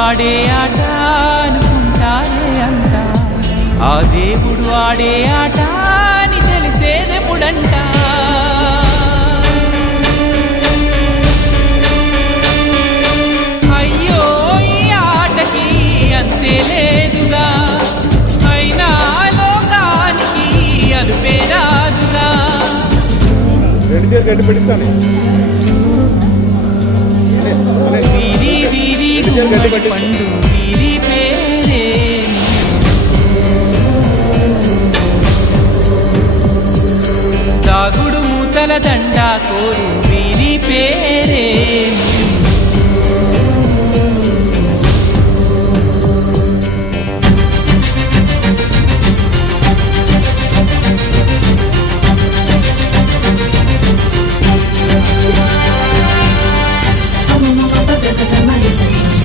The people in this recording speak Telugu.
ఆడే ఆట అనుకుంటారే అంతా, ఆ దేవుడు ఆడే ఆట అని తెలిసేదెప్పుడంట. అయ్యో ఈ ఆటకి అంతే లేదుగా, అయినా లోకానికి అలుపే రాదుగా. వీరి వీరి గుమ్మడి పండు వీరి పేరే, దాగుడు మూతల దండా కోరు వీరి పేరే.